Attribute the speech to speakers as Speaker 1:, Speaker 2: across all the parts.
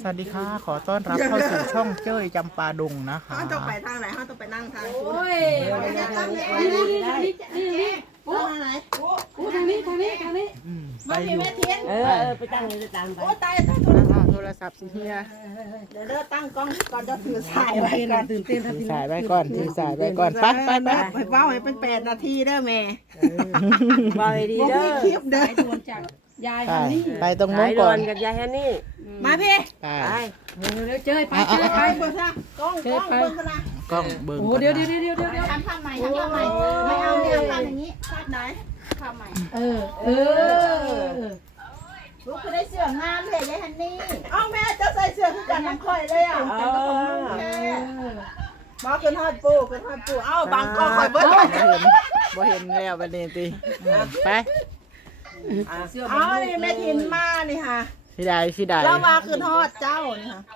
Speaker 1: สวัสดีค่ะขอต้อนรับเข้าสู่ช่องเจ้ยจำปาดงนะคะ
Speaker 2: เขาต้องไปทางไหนเขาต้องไปนั่งทางคุณ
Speaker 3: โอ้ยนี่ปูทางนี้
Speaker 1: ไปอยู่
Speaker 3: ไปตั้งเลยตามไป
Speaker 2: โอ้ตาย
Speaker 1: โทรศัพท์สิเฮีย
Speaker 2: เดี๋ยวตั้งกล้องก่อนจะถือสายไว้ก่อน
Speaker 3: ตื่นเต้น
Speaker 1: ถือสายไว้ก่อนถือสายไว้ก่อนไปไปไป
Speaker 2: ไปเฝ้าให้เป็น8 นาทีเด้อแม่
Speaker 3: บอยดีเด้อ
Speaker 2: คลิปเด้อ
Speaker 3: ดวนจากยาย
Speaker 1: ไป
Speaker 3: ฮันนี่
Speaker 1: ไปตรง
Speaker 3: สา
Speaker 1: นู้น
Speaker 3: ยด
Speaker 1: ก่
Speaker 3: ว
Speaker 1: อน
Speaker 3: นกับยายฮันนี่
Speaker 2: มาพี่
Speaker 1: ไป
Speaker 3: ไปเร็วเจอไป
Speaker 2: ไปเบิ่งซะกล้องเบิ่งซะนะ
Speaker 1: กล้องเบิ้ง
Speaker 3: โอ้
Speaker 1: ก่อน
Speaker 3: เดี๋ยว
Speaker 2: ทำภาพใหม่ทำภาพใหม่ไม่เอาภาพอย่างนี้ภาพไหนภาพใหม่
Speaker 3: เออ
Speaker 2: ลูกคือได้เสื้องามเลยยายฮันนี่เอ้าแม่เจ้าใส่เสื้อคือกันน้ำค่อยเลยอ่ะแต่ก็ของลูกแม่มาขึ้นฮอดปูเอ้าบางกล้องคอยเบิ่ง
Speaker 1: บ่เห็นแล้วประเด็นตีไป
Speaker 2: เอานี่แม่ทินมานี่ค่ะ
Speaker 1: พี่ใดพี่ใด
Speaker 2: แล้วมาคือทอดเจ้านี่ค่ะ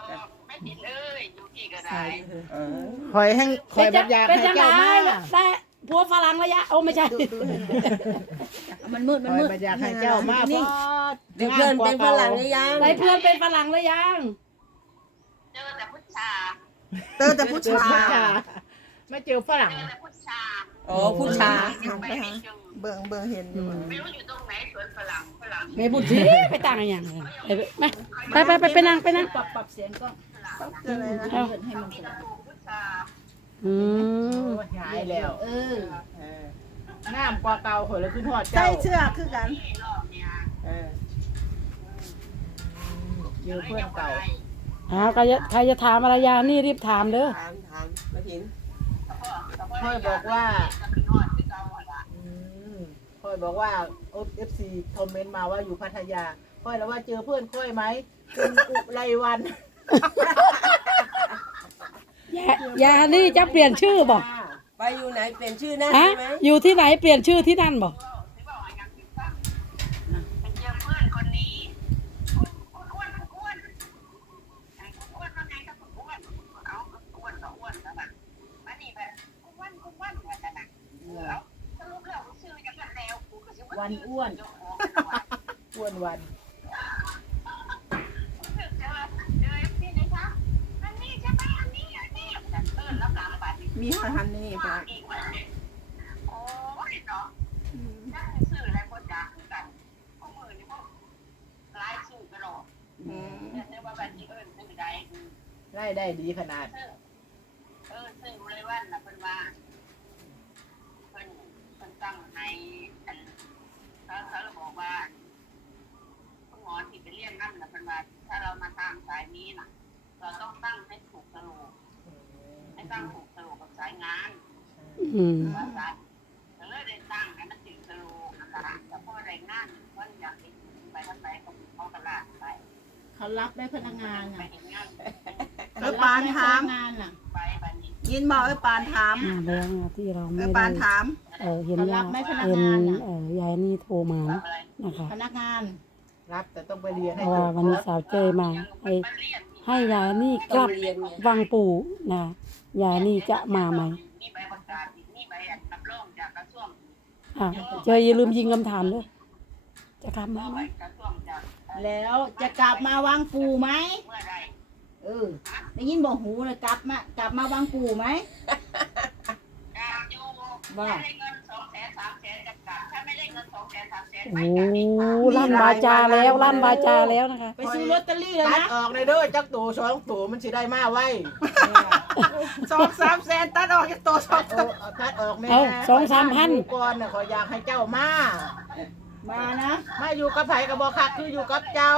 Speaker 1: คอยให้คอยบัดยา
Speaker 3: เป็น
Speaker 1: ให้
Speaker 3: ยังไง
Speaker 1: เจ้ามา
Speaker 3: แต่พัวฝรั่งระยะโอ้ไม่ใช่
Speaker 2: มันมืด
Speaker 1: คอยบัดยาให้เจ้ามาพอ
Speaker 3: เพื่อนเป็นฝรั่งหรือยังไรเพื่อนเป็นฝรั่งหรือยัง
Speaker 2: เจอแต่ผู้ชาย
Speaker 1: ไม่เจอฝรั่ง
Speaker 3: โอ้ผู้ชาย
Speaker 2: เบิ่งเห็นอยู่
Speaker 3: ไม่บุญทีไปต่างกันอย่างไปนั่งปรับเสียงก็
Speaker 2: เจออะไรนะ
Speaker 3: เอาอืม
Speaker 1: หายแล้วน้ำกว่าเก่าเหรอแล้วขึ้นหอด
Speaker 2: ใส่
Speaker 1: เจ้า
Speaker 2: เสื้อคือกัน
Speaker 1: เจอเพื่อนเก่า
Speaker 3: อ้าวใครจะถามอะไรยานี่รีบถามเด้อ
Speaker 4: ถามมาถิน
Speaker 1: ค่อยบอกว่าค่อยบอกว่าเอฟซีคอมเมนต์มาว่าอยู่พัทยาค่อยแล้วว่าเจอเพื่อนค่อยไหมคุณอุไรวัน
Speaker 3: ยานี่จะเปลี่ยนชื่อบอก
Speaker 4: ไปอยู่ไหนเปลี่ยนชื่อหน้า
Speaker 3: ฮะ
Speaker 4: ใช่ไหม
Speaker 3: อยู่ที่ไหนเปลี่ยนชื่อที่นั่นบอก
Speaker 1: วันอ้วนอ้วนวัน
Speaker 2: มีฮันนี่ค่ะ
Speaker 1: ไล่ได้ดีขนาด
Speaker 5: ซึ่งเลยว่าน่ะเพิ่นว่าเพิ่นตั้งในเขาบอกว่าคุณหมอที่ไปเรียกนั่นน่ะเพิ่นว่าถ้าเรามาทางสายนี้น่ะเราต้องตั้งให้ถูกสโลกให้ตั้งถูกสโลกกับสายงาน
Speaker 3: อืม
Speaker 5: ว่าสายก็เลยได้ตั้งให้มันถึงสโลกนะคะแต่พอได้งานเพิ่นอยากให้ไปทางไหนก็เขาก็ลากไป
Speaker 2: เขารับได้พนักงาน
Speaker 5: ไป
Speaker 2: อ่ะ
Speaker 5: เห็นงาน
Speaker 2: ปานถาม
Speaker 5: ไปบัดนี้
Speaker 2: ยินบอกปานถาม
Speaker 3: แล้วที่เราไม่
Speaker 2: ปา
Speaker 3: ได้
Speaker 2: นถาม
Speaker 3: เห็นว่าเป็นยายนี่โทรมานะคะ
Speaker 2: พนักงาน
Speaker 1: รับแต่ต้องไปเรียน
Speaker 3: เพ
Speaker 1: ให้
Speaker 3: ราะ
Speaker 1: จ
Speaker 3: ว่า
Speaker 1: บ
Speaker 3: วันนี้สาวเจยมาให้ยายนี่กลับวังปู่นะยายนี่จะมาไหม
Speaker 5: มีใบประกาศมีใบรับรองจากกระทรวง
Speaker 3: เจยอย่าลืมยิงคำถามด้วยจะกลับมาไหม
Speaker 5: กระทรวงจาก
Speaker 2: แล้วจะกลับมาวางปูไหม
Speaker 5: เมื่อใด
Speaker 2: ได้ยินบอกหูเลยกลับมาวางปูไหม
Speaker 5: การอยู่ถ้าได้เงิน200,000 300,000จะกลับถ้าไม่ได้เงิน200,000 300,000
Speaker 3: โอ้ลั่นวาจาแล้วนะคะ
Speaker 2: ไปซื้อลอตเตอรี่เลย
Speaker 1: ตัด
Speaker 2: นะ
Speaker 1: ออกเลยเด้อจักตัวสองตัวมันสิได้มาไว้
Speaker 2: 2-3 แสนตัดออกจากตัวสอง
Speaker 1: ตัดออกแม่
Speaker 3: เอา2-3,000
Speaker 1: ก่อนน่ะขออยากให้เจ้ามา
Speaker 2: มานะ
Speaker 1: มาอยู่กับไผกับบ่คักคืออยู่กับเจ้า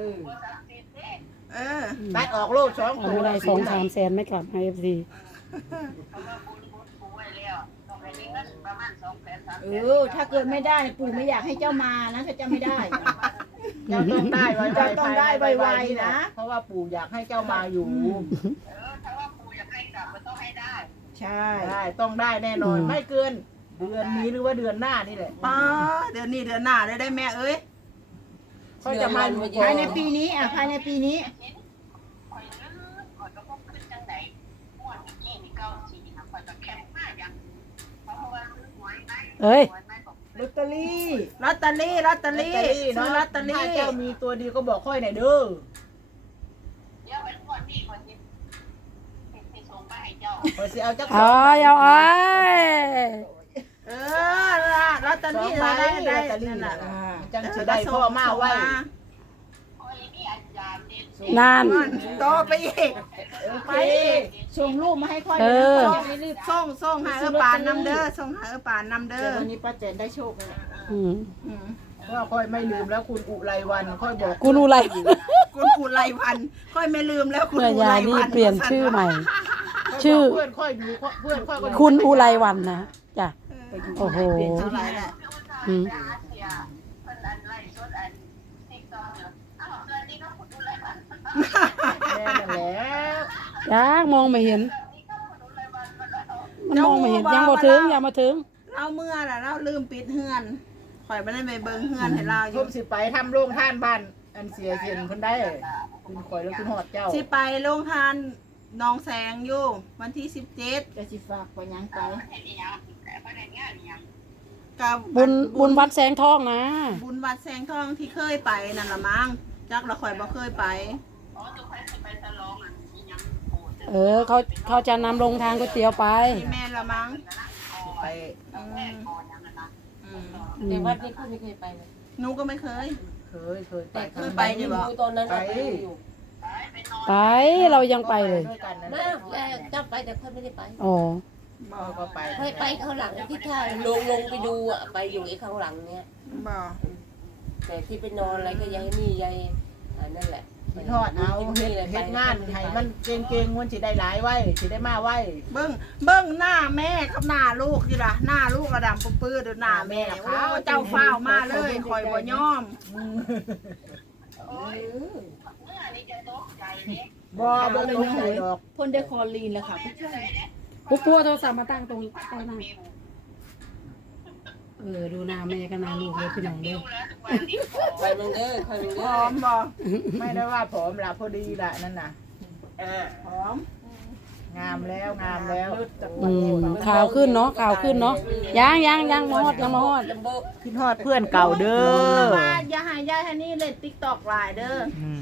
Speaker 1: ตัดออกโลดสอง
Speaker 3: เอา
Speaker 1: ตัว
Speaker 3: ไม่ได้2-3 แสนไม่กลับให้เอฟซี
Speaker 5: เพราะว่าบุญปูไว้แล้วต้องให้ได้เงินประมาณ200,000 300,000
Speaker 2: ถ้าเกิดไม่ได้ปู่ไม่อยากให้เจ้ามานะถ้าเจ้าไม่ได้
Speaker 1: เจ้าต้องได้ไวๆ
Speaker 2: เจ้าต้องได้ไวๆนะ
Speaker 1: เพราะว่าปู่อยากให้เจ้ามาอยู่
Speaker 5: ถ้าว่าปูอยากให้กลับมันต้องให้ได้
Speaker 2: ใช่
Speaker 1: ได้ต้องได้แน่นอนไม่เกินเดือนนี้หรือว่าเดือนหน้านี่แหละ
Speaker 2: ป้าเดือนนี้เดือนหน้าได้แม่เอ้ย
Speaker 1: เขาจะมาอยู่
Speaker 2: ภายในปีนี้ภายในปีนี้
Speaker 5: คอยลืมคอยก็พบขึ้นจังไหนม่วนกี้นี่94นะคอยก็แคปมาอย่างเพราะว่าซื้อหวยไหม
Speaker 3: เอ้ย
Speaker 5: หวยไหมบอก
Speaker 1: ลอตเตอรี่
Speaker 2: ลอตเตอรี่ซื้อลอตเตอรี่
Speaker 1: ถ้าเจ้ามีตัวดีก็บอกค่อยหน่อยเด้อ
Speaker 5: เ
Speaker 1: พอสิเอาจัก
Speaker 3: อ๋อเอาไอ้
Speaker 2: ลอตเตอรี่
Speaker 1: ได้
Speaker 2: ได้
Speaker 1: ได้
Speaker 2: ได้
Speaker 1: นั่
Speaker 2: นั่
Speaker 1: น
Speaker 2: น
Speaker 1: น่ะ
Speaker 2: น่ะ
Speaker 1: จังสิได้พ่อมาไว้
Speaker 5: โอ้ยนี่อาจารย์เนี่ย
Speaker 3: นาน
Speaker 2: ต่อไปอีกไปส่งรูปมาให้ค่อย
Speaker 3: เออ
Speaker 2: ส่งหาป่านนำเด้อส่งหาป่านนำเด้อวันนี้ป้าแจนได้โชคแล้ว
Speaker 3: อืม
Speaker 1: เพราะว่าค่อยไม่ลืมแล้วคุณอุไรวันค่อยบอก
Speaker 3: กูรู้อะไร
Speaker 2: คุณอุไรวันค่อยไม่ลืมแล้วคุณ
Speaker 3: เมื่อ
Speaker 2: อุ
Speaker 3: ยา
Speaker 2: ไร
Speaker 3: นี่
Speaker 2: วัน
Speaker 3: เปลี่ยนชื่อใหม่ ชื่อ
Speaker 1: เพื่อนค่อยดูเพื่อนค่อยก็ดู
Speaker 3: คุณอุไรวันนะจ้ะโอ้โห
Speaker 2: เท่าไหร่แหละ
Speaker 3: อืม
Speaker 5: เสียเพิ่นอันไล่ชดอันติ๊กต็อกเนี่ยอ้าวเดือนนี้ก็คุณดูแลมัน
Speaker 1: แม่นั่นแหละ
Speaker 3: จ้ามองไม่เห็น มันมองไม่เห็นยังบ่ถึงยังมาถึง
Speaker 2: เราเมื่อน่ะเราลืมปิดเฮือนข่อยไม่ได้ไปเบิ่งเฮือนให้เราอ
Speaker 1: ทุ่
Speaker 2: ยู่
Speaker 1: มสิไปทำโรงท่านบ้านอันเสียเสียนคนได้คุณคอยแล้วคุณหอดเจ้า
Speaker 2: สิไปโรงทานน้องแสงอยู่วันที่17
Speaker 6: จะสิฝากไปยังไป
Speaker 5: เห็นอีหยังแต่ประเด็นเนี้ยอีหยัง
Speaker 2: กับ
Speaker 3: บุญวัดแสงทองนะ
Speaker 2: บุญวัดแสงทองที่เคยไปนั่นละมั้งจักละข่อยบ่เคยไป
Speaker 5: อ๋อตัวใครสิไปฉลองอ่ะอีหยังโอ้แต่
Speaker 3: เออเขาจะนำลงทางก๋วยเตี๋ยวไป
Speaker 2: ที่แม่ละมั้ง
Speaker 1: ไป
Speaker 5: แม่ก่อนยังนะ
Speaker 2: อืม
Speaker 4: แต่วัดนี้คุณไม่เคยไปเลย
Speaker 2: หนูก็ไม่เคย
Speaker 1: เคยไป
Speaker 4: แต่เคยไปอยู่ตอนนั้นเราไปอยู่
Speaker 3: ไปเรายังไปเลย
Speaker 1: ด้วยกันนั่นแห
Speaker 4: มา
Speaker 1: ละ
Speaker 4: แล้วเจ้าไปแต่ค่อยไม่ได้ไป
Speaker 3: อ๋อ
Speaker 1: ก็ไป
Speaker 4: ค่อยไปข้างหลังที่ท่าลงไปดูอ่ะไปอยู่ไอ้ข้างหลังเนี้ย
Speaker 2: บ่
Speaker 4: แต่ที่ไปนอนอะไรก็ยายนี่ยายนั่นแหละ
Speaker 1: กินทอดเอาเฮ็ดงานให้มันเก่งๆมันสิได้หลายไว้สิได้มาไว้
Speaker 2: เบิ่งหน้าแม่กับหน้าลูกสิล่ะหน้าลูกระดำปื้อๆเด้อหน้าแม่โอ้เจ้าฟ้าวมาเลยข่อยบ่ยอม
Speaker 5: โอ้ยเมื่อนี้จะตกใจเนี่ย
Speaker 1: บ่ได้ยังไงดอก
Speaker 6: พ่นได้คอลีนแล้วค่ะพี่ช่วย
Speaker 3: ปุ๊บปัวโทรศัพท์มาตั้งตรงใต้หน้าดูหน้าแม่กับหน้าลูกเลยพี่น้องเด้อ
Speaker 4: ไปมึงเด้อค่อยมึง
Speaker 2: พ
Speaker 4: เด้
Speaker 2: ร้
Speaker 4: อ
Speaker 2: อมบ่
Speaker 1: ไม่ได้ว่าผอมละพอดีละนั่นน่ะ
Speaker 2: พร้อม
Speaker 1: งามแล้วงามแล้ว
Speaker 3: ข่าวขึ้นเนาะข่าวขึ้นเนาะยังมาฮอดยังมาฮอด
Speaker 4: จัมโบ้
Speaker 1: คิดฮอดเพื่อนเก่าเด้อ
Speaker 2: ว่าอย่าให้ยายฮันนี่เล่น TikTok หลายเด้อ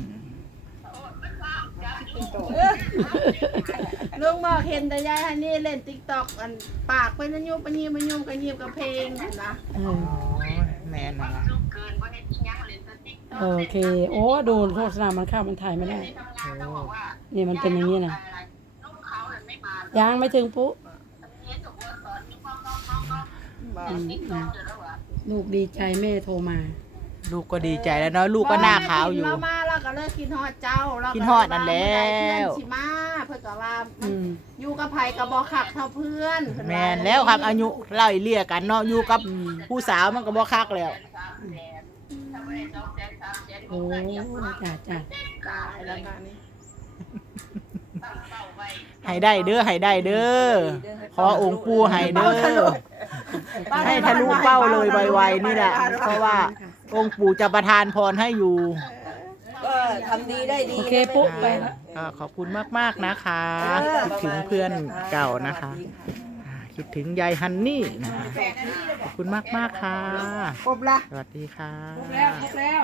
Speaker 2: ลุงบอกเห็นแต่ยายฮันนี่เล่น TikTok อันปากไปนั่นยุบไปยิ้มกันยิ้มกับเพลงนะ
Speaker 1: แม่น่ะ
Speaker 5: เกินว่าให้ที่ยังเล่นสติ๊ก
Speaker 3: โอเคโอ้ดูโฆษณามันเข้ามันถ่ายไม่ได้
Speaker 5: ทำงานต้องบอกว่า
Speaker 3: นี่มันเป็นอย่างนี้นะ
Speaker 5: ลูกเขาเนี่ยไม่มา
Speaker 3: ยังไม่ถึงปุ๊
Speaker 5: เรียนกับว่าสอนมีความน้อง
Speaker 2: บอก
Speaker 5: ติ๊กต็อกเดี๋ยวแล้วเหรอ
Speaker 3: ลูกดีใจแม่โทรมา
Speaker 1: ลูกก็ดีใจแล้วเนาะลูกก็หน้าขาวอยู่
Speaker 2: เรามาเราก็เลิกกินฮอดเจ้าเรา
Speaker 1: กินฮอดนั่นแล้ว
Speaker 2: ชิมาเพื่อก็ว่า
Speaker 3: อืม
Speaker 2: อยู่กับไผกับบ่คักเท่าเพื่อน
Speaker 1: แม่นแล้วครับอายุไล่เลี่ยกันเนาะอยู่กับผู้สาวมันก็บ่คักแล้ว
Speaker 5: ถ้าไม่ได้200,000 300,000
Speaker 3: โอ้จ้า
Speaker 2: ตายแล้วกันนี่
Speaker 5: ตั้งเป้าไว้
Speaker 1: ให้ได้เด้อให้ได้เด้อขอองค์ปู่ให้เด้อให้ทะลุเป้าเลยไวๆนี่แหละเพราะว่าองค์ปู่จะประทานพรให้อยู่
Speaker 4: ก็ทำดีได้ดี
Speaker 3: โอเคปุ๊ไปแล้ว
Speaker 1: ก็ขอบคุณมากๆนะคะคิดถึงเพื่อนเก่านะคะคิดถึงยายฮันนี่นะคะขอบคุณมากๆค่ะ
Speaker 2: ครบละ
Speaker 1: สวัสดีค่ะ
Speaker 3: แล้ว